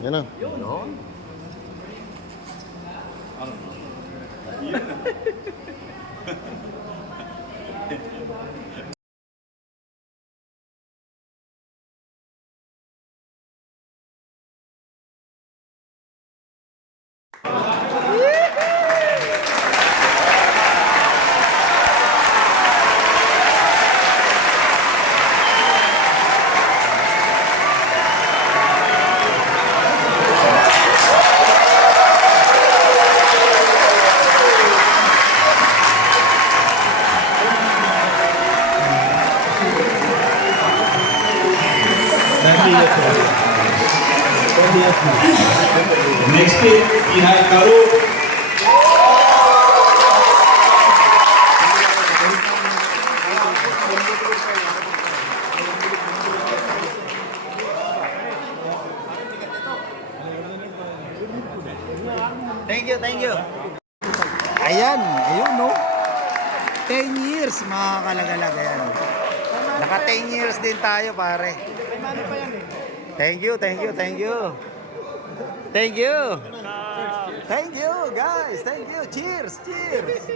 Yan na. Yun. Next hit, Ihai Karu. Thank you, thank you. Ayan, ayun no. 10 years mga kalagalag. Ayan. Naka 10 years din tayo pare. Thank you, thank you, thank you. Thank you. Thank you guys, thank you. Cheers, cheers.